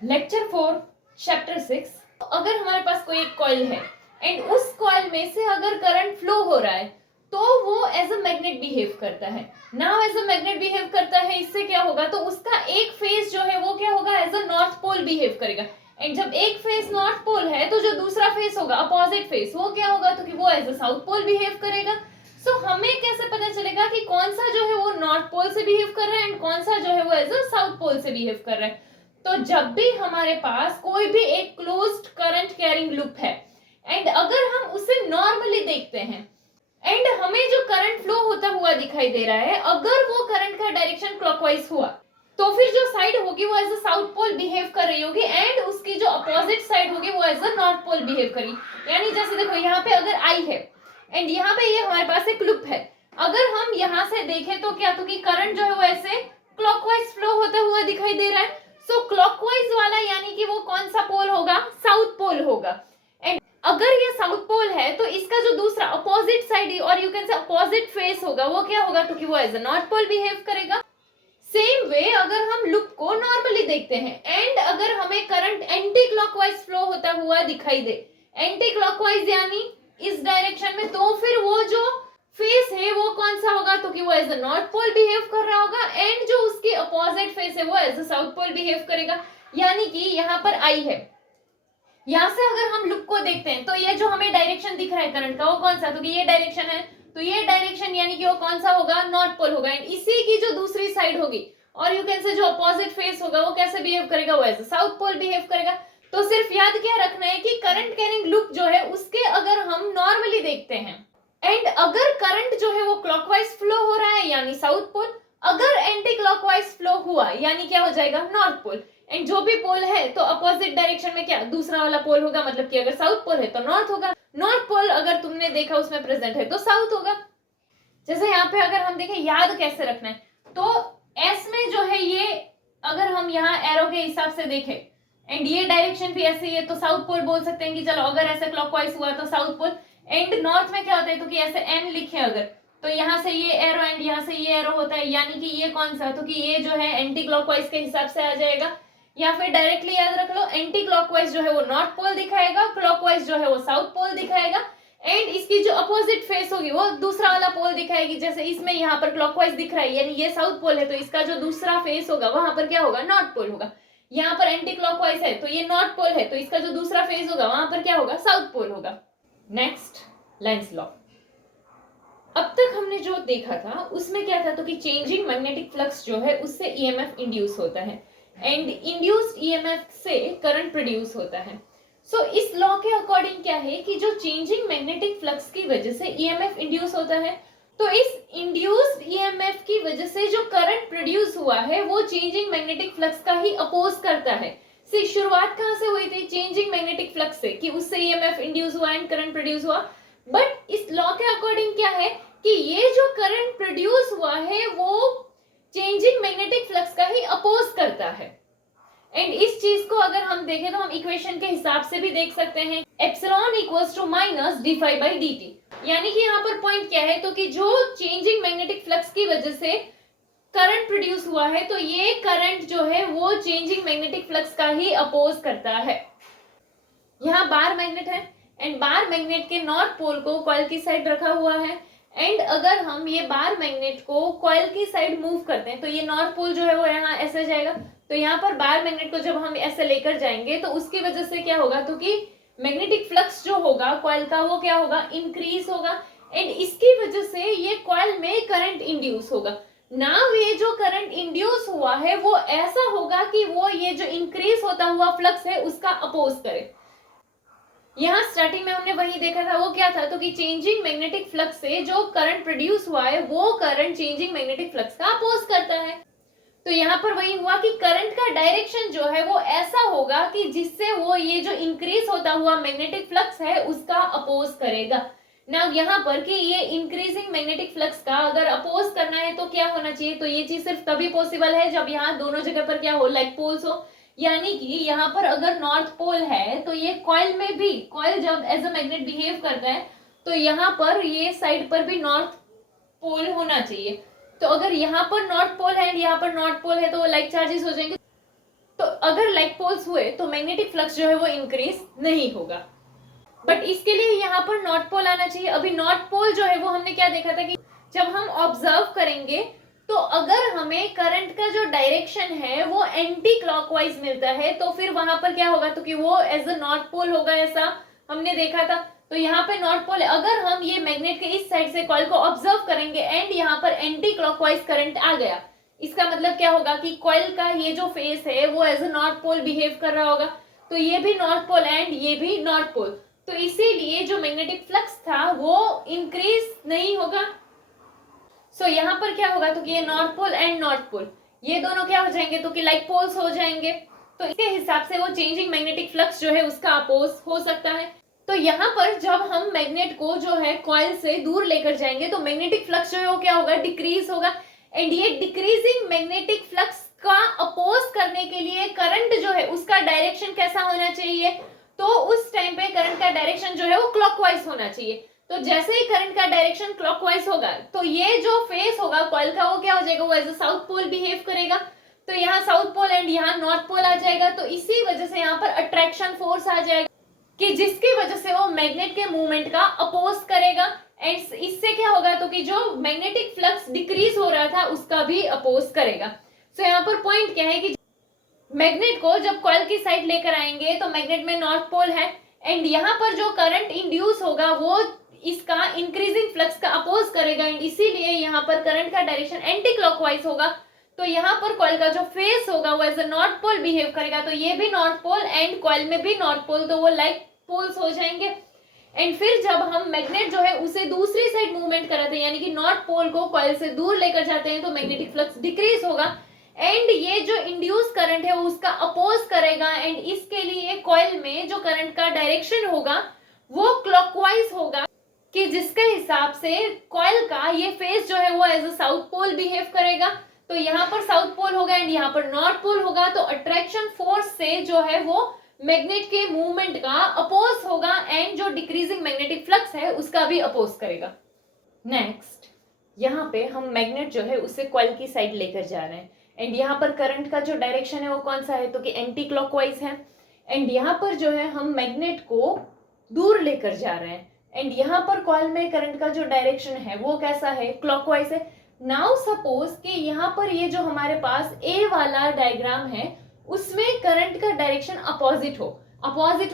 Lecture 4 chapter 6। अगर हमारे पास कोई एक कॉइल है एंड उस कॉइल में से अगर करंट फ्लो हो रहा है तो वो एज अ मैग्नेट बिहेव करता है। Now as a magnet behave करता है, इससे क्या होगा, तो उसका एक फेस जो है वो क्या होगा, as a north pole behave करेगा। एंड जब एक फेस नॉर्थ पोल है तो जो दूसरा फेस होगा अपोजिट फेस, वो क्या होगा, तो कि वो as a south pole behave करेगा। सो हमें कैसे पता चलेगा कि कौन सा जो है वो नॉर्थ पोल से बिहेव कर रहा है एंड कौन सा जो है वो एज अ साउथ पोल से बिहेव कर रहा है। तो जब भी हमारे पास कोई भी एक क्लोज्ड करंट कैरिंग लूप है एंड अगर हम उसे नॉर्मली देखते हैं एंड हमें जो करंट फ्लो होता हुआ दिखाई दे रहा है, अगर वो करंट का डायरेक्शन क्लॉकवाइज हुआ तो फिर जो साइड होगी वो as a south pole behave कर रही होगी एंड उसकी जो अपोजिट साइड होगी वो as a north pole behave करेगी। यानी जैसे देखो यहाँ पे अगर आई है एंड यहाँ पे ये हमारे पास एक लूप है, अगर हम यहाँ से देखें तो क्या, तो कि करंट जो है वो ऐसे क्लॉकवाइज फ्लो होता हुआ दिखाई दे रहा है। सो क्लॉकवाइज वाला यानी कि वो कौन सा पोल होगा, साउथ पोल होगा। एंड अगर ये साउथ पोल है तो इसका जो दूसरा अपोजिट साइड और you can say opposite face होगा वो क्या होगा, तो कि वो as a north pole behave करेगा। सेम वे अगर हम लूप को नॉर्मली देखते हैं एंड अगर हमें करंट एंटी क्लॉकवाइज फ्लो होता हुआ दिखाई दे, एंटी क्लॉकवाइज यानी इस डायरेक्शन में, तो फिर वो जो फेस है वो कौन सा होगा, तो कि वो as a north pole behave कर रहा होगा एंड जो उसकी अपोजिट फेस है वो as a south pole behave करेगा। यानी कि यहाँ पर आई है, यहाँ से अगर हम लूप को देखते हैं तो ये जो हमें डायरेक्शन दिख रहा है करंट का वो कौन सा, तो कि ये डायरेक्शन है, तो ये डायरेक्शन यानी कि वो कौन सा होगा, नॉर्थ पोल होगा। एंड इसी की जो दूसरी साइड होगी और यू कैन से जो अपोजिट फेस होगा वो कैसे बिहेव करेगा, वो as a south pole behave करेगा। तो सिर्फ याद क्या रखना है कि करंट कैरिंग लूप जो है उसके अगर हम नॉर्मली देखते हैं एंड अगर करंट जो है वो क्लॉकवाइज फ्लो हो रहा है यानी साउथ पोल, अगर एंटी क्लॉकवाइज फ्लो हुआ यानी क्या हो जाएगा, नॉर्थ पोल। एंड जो भी पोल है तो अपोजिट डायरेक्शन में क्या दूसरा वाला पोल होगा, मतलब कि अगर साउथ पोल है तो नॉर्थ होगा, नॉर्थ पोल अगर तुमने देखा उसमें प्रेजेंट है तो साउथ होगा। जैसे यहाँ पे अगर हम देखें याद कैसे रखना है, तो एस में जो है ये अगर हम यहाँ एरो के हिसाब से देखें एंड ये डायरेक्शन भी ऐसे ही है तो साउथ पोल बोल सकते हैं कि चलो अगर ऐसे क्लॉकवाइज हुआ तो साउथ पोल। एंड नॉर्थ में क्या होता है, तो कि ऐसे एन लिखे अगर, तो यहाँ से ये एरो एंड यहाँ से ये एरो होता है, यानी कि ये कौन सा, तो कि ये जो है एंटी क्लॉकवाइज के हिसाब से आ जाएगा। या फिर डायरेक्टली याद रख लो, एंटी क्लॉकवाइज जो है वो नॉर्थ पोल दिखाएगा, क्लॉकवाइज जो है वो साउथ पोल दिखाएगा एंड इसकी जो अपोजिट फेस होगी वो दूसरा वाला पोल दिखाएगी। जैसे इसमें यहाँ पर क्लॉकवाइज दिख रहा है यानी ये साउथ पोल है, तो इसका जो दूसरा फेस होगा वहां पर क्या होगा, नॉर्थ पोल होगा। यहाँ पर एंटी क्लॉकवाइज है तो ये नॉर्थ पोल है, तो इसका जो दूसरा फेस होगा वहां पर क्या होगा, साउथ पोल होगा। Next, Lenz law. अब तक हमने जो देखा था उसमें क्या था, तो कि चेंजिंग मैग्नेटिक फ्लक्स जो है उससे ईएमएफ इंड्यूस होता है एंड इंड्यूस्ड ईएमएफ से करंट प्रोड्यूस होता है। सो इस लॉ के अकॉर्डिंग क्या है कि जो चेंजिंग मैग्नेटिक फ्लक्स की वजह से ईएमएफ इंड्यूस होता है, तो इस इंड्यूस्ड ईएमएफ की वजह से जो करंट प्रोड्यूस हुआ है वो चेंजिंग मैग्नेटिक फ्लक्स का ही अपोज करता है। सी शुरुआत कहां से हुई थी, चेंजिंग मैग्नेटिक फ्लक्स से, कि उससे ईएमएफ इंड्यूस हुआ एंड करंट प्रोड्यूस हुआ। बट इस लॉ के अकॉर्डिंग क्या है कि ये जो करंट प्रोड्यूस हुआ है वो चेंजिंग मैग्नेटिक फ्लक्स का ही अपोज करता है। एंड इस चीज को अगर हम देखें तो हम इक्वेशन के हिसाब से भी देख सकते हैं, epsilon equals to minus d phi by d t. यानी कि यहाँ पर पॉइंट क्या है, तो कि जो चेंजिंग मैग्नेटिक फ्लक्स की वजह से करंट प्रोड्यूस हुआ है तो ये करंट जो है वो चेंजिंग मैग्नेटिक फ्लक्स का ही अपोज करता है। यहाँ बार मैग्नेट है एंड बार मैग्नेट के नॉर्थ पोल को कॉइल की साइड रखा हुआ है एंड अगर हम ये बार मैग्नेट को कॉइल की साइड मूव करते हैं तो ये नॉर्थ पोल जो है वो यहाँ ऐसे जाएगा। तो यहाँ पर बार मैग्नेट को जब हम ऐसे लेकर जाएंगे तो उसकी वजह से क्या होगा, तो कि मैग्नेटिक फ्लक्स जो होगा कॉइल का वो क्या होगा, इंक्रीज होगा एंड इसकी वजह से ये कॉइल में करंट इंड्यूस होगा। नाउ ये जो करंट इंड्यूस हुआ है वो ऐसा होगा कि वो ये जो इंक्रीज होता हुआ फ्लक्स है उसका अपोज करे। यहाँ स्टार्टिंग में हमने वही देखा था, वो क्या था, तो कि चेंजिंग मैग्नेटिक फ्लक्स से जो करंट प्रोड्यूस हुआ है वो करंट चेंजिंग मैग्नेटिक फ्लक्स का अपोज करता है। तो यहाँ पर वही हुआ कि करंट का डायरेक्शन जो है वो ऐसा होगा कि जिससे वो ये जो इंक्रीज होता हुआ मैग्नेटिक फ्लक्स है उसका अपोज करेगा। ना यहाँ पर कि ये इंक्रीजिंग मैग्नेटिक फ्लक्स का अगर अपोज करना है तो क्या होना चाहिए, तो ये चीज सिर्फ तभी पॉसिबल है जब यहाँ दोनों जगह पर क्या हो, लाइक पोल्स हो। यानी कि यहाँ पर अगर नॉर्थ पोल है तो ये कॉइल में भी, कॉइल जब एज अ मैग्नेट बिहेव करता है तो यहाँ पर ये साइड पर भी नॉर्थ पोल होना चाहिए। तो अगर यहाँ पर नॉर्थ पोल है एंड यहाँ पर नॉर्थ पोल है तो लाइक चार्जेस हो जाएंगे। तो अगर लाइक पोल्स हुए तो मैग्नेटिक फ्लक्स जो है वो इंक्रीज नहीं होगा। बट इसके लिए यहाँ पर नॉर्थ पोल आना चाहिए। अभी नॉर्थ पोल जो है वो हमने क्या देखा था कि जब हम ऑब्जर्व करेंगे तो अगर हमें करंट का जो डायरेक्शन है वो एंटी क्लॉकवाइज मिलता है तो फिर वहां पर क्या होगा, तो कि वो एज अ नॉर्थ पोल होगा, ऐसा हमने देखा था। तो यहाँ पे नॉर्थ पोल, अगर हम ये मैग्नेट के इस साइड से कॉइल को ऑब्जर्व करेंगे एंड यहाँ पर एंटी क्लॉकवाइज करंट आ गया, इसका मतलब क्या होगा कि कॉइल का ये जो फेस है वो as a north pole behave कर रहा होगा। तो ये भी नॉर्थ पोल एंड ये भी नॉर्थ पोल, तो इसीलिए जो मैग्नेटिक फ्लक्स था वो इंक्रीज नहीं होगा। सो यहाँ पर क्या होगा, तो कि ये north pole and north pole ये दोनों क्या हो जाएंगे, तो कि लाइक पोल्स हो जाएंगे। तो इसके हिसाब से वो चेंजिंग मैग्नेटिक फ्लक्स जो है उसका अपोज हो सकता है। तो यहाँ पर जब हम मैग्नेट को जो है कॉइल से दूर लेकर जाएंगे तो मैग्नेटिक फ्लक्स जो है वो क्या होगा, डिक्रीज होगा। एंड ये डिक्रीजिंग मैग्नेटिक फ्लक्स का अपोज करने के लिए करंट जो है उसका डायरेक्शन कैसा होना चाहिए, तो उस टाइम पे करंट का डायरेक्शन जो है वो क्लॉकवाइज होना चाहिए। तो जैसे ही करंट का डायरेक्शन क्लॉकवाइज होगा तो ये जो फेस होगा कॉइल का वो क्या हो जाएगा, वो as a south pole behave करेगा। तो यहाँ साउथ पोल एंड यहाँ नॉर्थ पोल आ जाएगा। तो इसी वजह से यहाँ पर अट्रैक्शन फोर्स आ जाएगा कि जिसकी वजह से वो मैग्नेट के मूवमेंट का अपोज करेगा। एंड इससे क्या होगा, तो कि जो मैग्नेटिक फ्लक्स डिक्रीज हो रहा था उसका भी अपोज करेगा। सो यहाँ पर पॉइंट क्या है कि मैग्नेट को जब कॉइल की साइड लेकर आएंगे तो मैग्नेट में नॉर्थ पोल है एंड यहाँ पर जो करंट इंड्यूस होगा वो इसका इंक्रीजिंग फ्लक्स का अपोज करेगा एंड इसीलिए यहाँ पर करंट का डायरेक्शन एंटी क्लॉकवाइज होगा। तो यहाँ पर कॉइल का जो फेस होगा वो as a north pole behave करेगा। तो ये भी नॉर्थ पोल एंड कॉइल में भी नॉर्थ पोल, तो वो लाइक पोल्स हो जाएंगे। एंड फिर जब हम मैग्नेट जो है उसे दूसरी साइड मूवमेंट कराते हैं यानी कि नॉर्थ पोल को कॉइल से दूर लेकर जाते हैं तो मैग्नेटिक फ्लक्स डिक्रीज होगा एंड ये जो इंड्यूस करंट है वो उसका अपोज करेगा। एंड इसके लिए कॉइल में जो करंट का डायरेक्शन होगा वो क्लॉकवाइज होगा कि जिसके हिसाब से कॉइल का ये फेस जो है वो as a south pole behave करेगा। तो यहाँ पर साउथ पोल होगा एंड यहाँ पर नॉर्थ पोल होगा। तो अट्रैक्शन फोर्स से जो है वो मैग्नेट के मूवमेंट का अपोज होगा एंड जो डिक्रीजिंग मैग्नेटिक फ्लक्स है उसका भी अपोज करेगा। नेक्स्ट यहाँ पे हम मैग्नेट जो है उसे कॉइल की साइड लेकर जा रहे हैं एंड यहाँ पर करंट का जो डायरेक्शन है वो कौन सा है, तो कि एंटी क्लॉकवाइज है। एंड यहाँ पर जो है हम मैग्नेट को दूर लेकर जा रहे हैं एंड यहाँ पर कॉइल में करंट का जो डायरेक्शन है वो कैसा है, क्लॉकवाइज है। नाउ सपोज कि यहाँ पर ये जो हमारे पास ए वाला डायग्राम है उसमें करंट का डायरेक्शन अपोजिट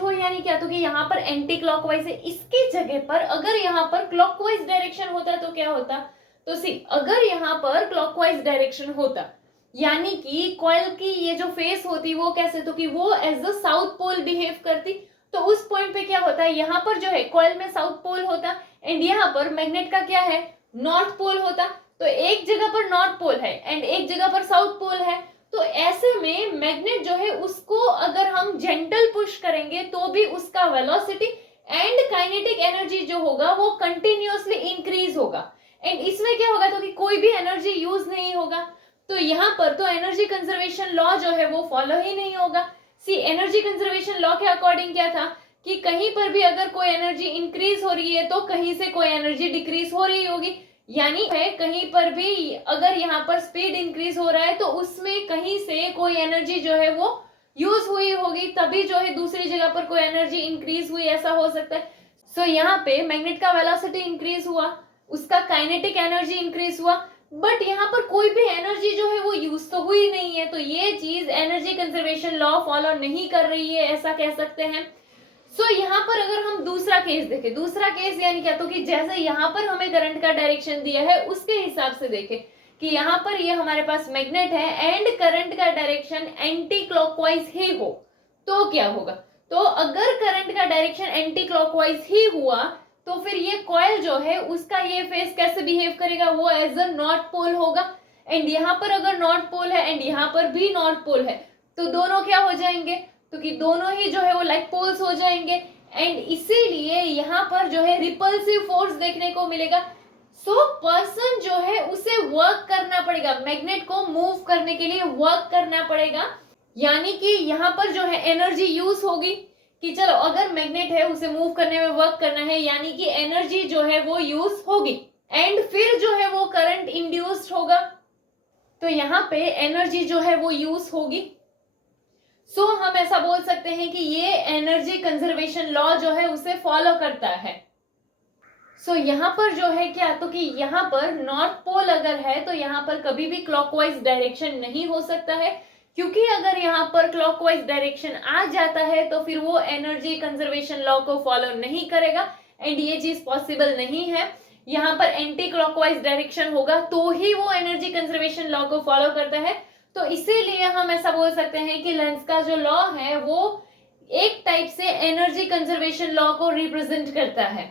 हो यानी क्या, तो कि यहाँ पर एंटी क्लॉकवाइज है। इसकी जगह पर अगर यहाँ पर क्लॉकवाइज डायरेक्शन होता तो क्या होता, तो सी अगर यहाँ पर क्लॉकवाइज डायरेक्शन होता यानी कि कॉइल की ये जो फेस होती वो कैसे, तो कि वो as a south pole behave करती। तो उस पॉइंट पे क्या होता है, यहाँ पर जो है कॉइल में साउथ पोल होता एंड यहाँ पर मैग्नेट का क्या है, नॉर्थ पोल होता। तो एक जगह पर नॉर्थ पोल है एंड एक जगह पर साउथ पोल है। तो ऐसे में मैग्नेट जो है उसको अगर हम जेंटल पुश करेंगे तो भी उसका वेलोसिटी एंड काइनेटिक एनर्जी जो होगा वो कंटिन्यूअसली इंक्रीज होगा। एंड इसमें क्या होगा, तो कि कोई भी एनर्जी यूज नहीं होगा। तो यहाँ पर तो एनर्जी कंजर्वेशन लॉ जो है वो फॉलो ही नहीं होगा। सी एनर्जी कंजर्वेशन लॉ के अकॉर्डिंग क्या था कि कहीं पर भी अगर कोई एनर्जी इंक्रीज हो रही है तो कहीं से कोई एनर्जी डिक्रीज हो रही होगी। यानी है कहीं पर भी अगर यहाँ पर स्पीड इंक्रीज हो रहा है तो उसमें कहीं से कोई एनर्जी जो है वो यूज हुई होगी, तभी जो है दूसरी जगह पर कोई एनर्जी इंक्रीज हुई, ऐसा हो सकता है। सो यहाँ पे मैग्नेट का वेलोसिटी इंक्रीज हुआ, उसका काइनेटिक एनर्जी इंक्रीज हुआ, बट यहाँ पर कोई भी एनर्जी जो है वो यूज तो हुई नहीं है। तो ये चीज एनर्जी कंजर्वेशन लॉ फॉलो नहीं कर रही है, ऐसा कह सकते हैं। सो यहाँ पर अगर हम दूसरा केस देखें, दूसरा केस यानी क्या, तो कि जैसे यहाँ पर हमें करंट का डायरेक्शन दिया है उसके हिसाब से देखें कि यहाँ पर ये हमारे पास मैग्नेट है एंड करंट का डायरेक्शन एंटी क्लॉकवाइज ही हो तो क्या होगा। तो अगर करंट का डायरेक्शन एंटी क्लॉकवाइज ही हुआ तो फिर ये कॉइल जो है उसका ये फेस कैसे बिहेव करेगा, वो एज अ नॉर्थ पोल होगा। एंड यहाँ पर अगर नॉर्थ पोल है एंड यहाँ पर भी नॉर्थ पोल है तो दोनों क्या हो जाएंगे, तो कि दोनों ही जो है वो लाइक पोल्स हो जाएंगे एंड इसीलिए यहाँ पर जो है रिपल्सिव फोर्स देखने को मिलेगा। सो पर्सन जो है उसे वर्क करना पड़ेगा, मैग्नेट को मूव करने के लिए वर्क करना पड़ेगा। यानी कि यहाँ पर जो है एनर्जी यूज होगी कि चलो अगर मैग्नेट है उसे मूव करने में वर्क करना है, यानी कि एनर्जी जो है वो यूज होगी एंड फिर जो है वो करंट इंड्यूस्ड होगा। तो यहाँ पे एनर्जी जो है वो यूज होगी सो हम ऐसा बोल सकते हैं कि ये एनर्जी कंजर्वेशन लॉ जो है उसे फॉलो करता है। सो यहाँ पर जो है क्या, तो कि यहाँ पर नॉर्थ पोल अगर है तो यहाँ पर कभी भी क्लॉकवाइज डायरेक्शन नहीं हो सकता है, क्योंकि अगर यहाँ पर क्लॉकवाइज डायरेक्शन आ जाता है तो फिर वो एनर्जी कंजर्वेशन लॉ को फॉलो नहीं करेगा एंड ये चीज पॉसिबल नहीं है। यहाँ पर एंटी क्लॉकवाइज डायरेक्शन होगा तो ही वो एनर्जी कंजर्वेशन लॉ को फॉलो करता है। तो इसीलिए हम ऐसा बोल सकते हैं कि लेंस का जो लॉ है वो एक टाइप से एनर्जी कंजर्वेशन लॉ को रिप्रेजेंट करता है।